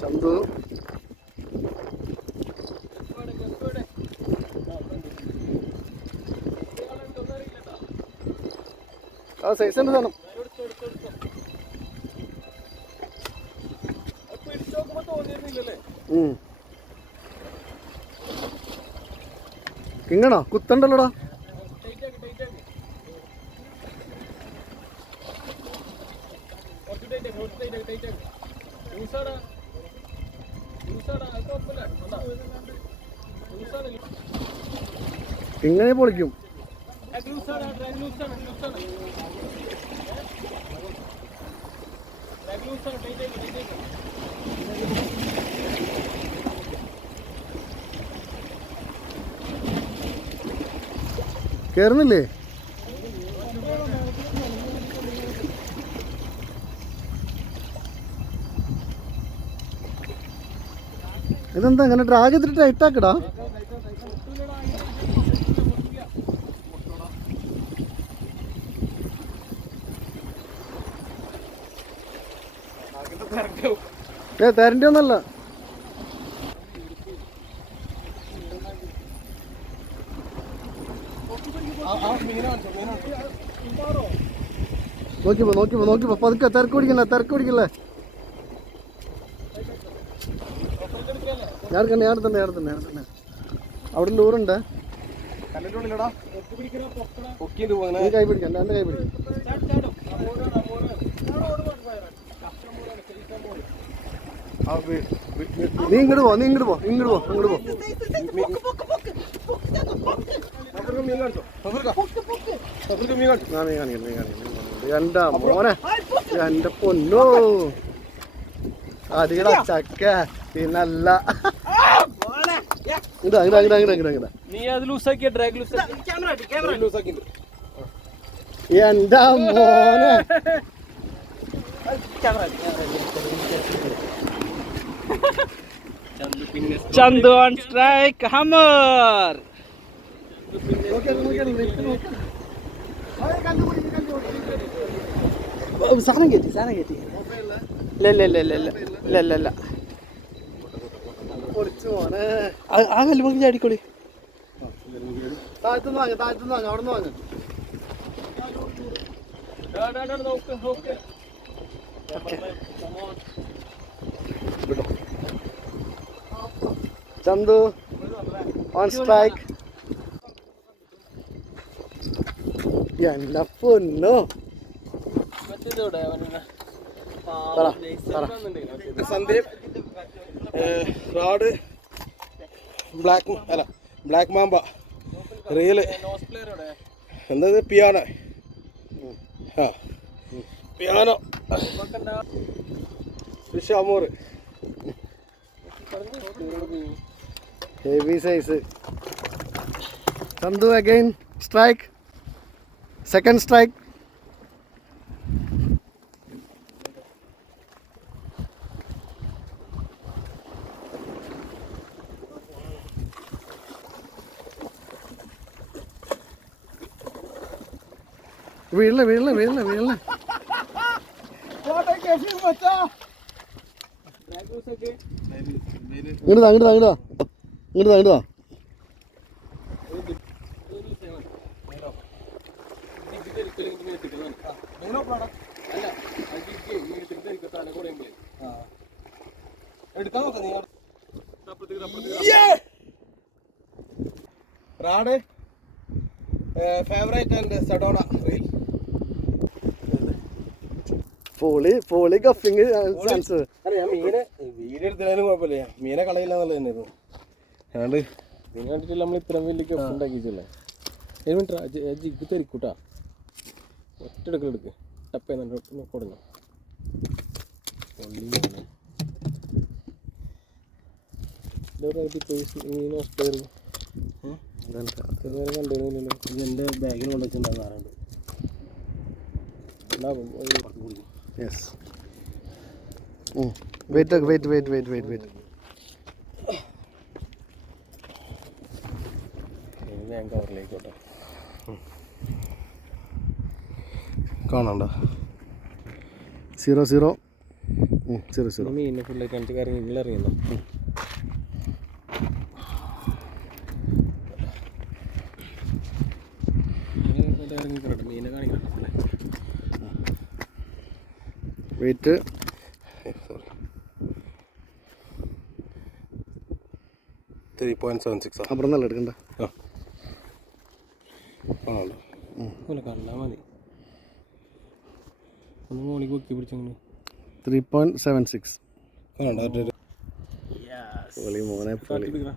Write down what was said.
ചന്തു ആ സൈസ് ഉണ്ട് സാധനം. കിങ്ങണോ കുത്തണ്ടല്ലോടാ. കിങ്ങനെ പൊളിക്കും. കേറുന്നില്ലേ? ഇതെന്താ ഇങ്ങനെ ഡ്രാഗ് ചെയ്തിട്ട് ടൈറ്റ് ആക്കടാ. തരണ്ടി ഒന്നല്ല. നോക്കിപ്പോ പതുക്കെ തിരക്ക് പിടിക്കല്ലേ. ഞാൻ തന്നെ അവിടെ ലൂറുണ്ട്. കൈ പിടിക്കാം, എൻ്റെ കൈ പിടിക്കാം. നീ ഇങ്ങോട്ട് പോ. എന്റെ മോനെ, എന്റെ പൊന്നോ, അടിയടാ ചക്ക. പിന്നല്ല ഇതാ എന്റെ മോനെ. Chandu on strike hammer. സാധനം കയറ്റി ഇല്ല. ആ കല്ലുമൊക്കെ ചാടിക്കോളി. താഴ്ത്തുനിന്ന് വാങ്ങ അവിടെ നിന്ന് വാങ്ങ. Chandu on strike. എന്റെ പൊന്നോ. Sandeep rod black mamba reel എന്താ piano. Fish Amur heavy size. Chandu again strike, second strike. വീഴല്ലേ. ഇങ്ങോട്ട് വാ. റാഡ് ഫേവറേറ്റ് ആൻഡ് സഡോണ റീൽ. പൊളി കഫിങ് ചാൻസ്. മീനെ എടുത്തതിനും കുഴപ്പമില്ല, മീനെ കളയില്ല എന്നുള്ളത് തന്നെയായിരുന്നു. അതുകൊണ്ട് മീൻ കണ്ടിട്ടില്ല നമ്മൾ ഇത്രയും വലിയ കഫ് ഉണ്ടാക്കിയിട്ടില്ലേ. ജിഗ് തെരിക്കൂട്ടാ, ഒറ്റെടുക്കെടുക്ക് ടപ്പേ കൊടുങ്ങ. മീൻ ഓസ്ട്രേലിയ കണ്ടുവരുന്നില്ലല്ലോ. ഇത് എൻ്റെ ബാഗിൽ കൊണ്ടുവച്ചിട്ടുണ്ടാകുന്നുണ്ട്. Yes. Wait. ഞാൻ കവറിലേക്കോട്ടെ. കാണണ്ട 0-0 0-0. മീനിനെ ഫുള്ളായിട്ട് കാണിച്ച് ഇറങ്ങി നിങ്ങൾ ഇറങ്ങിയെന്നോ ഇറങ്ങിക്കോട്ടെ മീനെ കാണിക്കണം ഫുള്ളായി വെയിറ്റ് സോറി 3.76 അപ്പുറം നല്ല എടുക്കണ്ട. ആണല്ലോ പോലെ കണ്ടാൽ മതി ഒന്ന് മോളിക്ക് പൊക്കി പിടിച്ചങ്ങനെ 3.76. വേണ്ട പൊളി മോനെ പൊളി. എടുക്കണം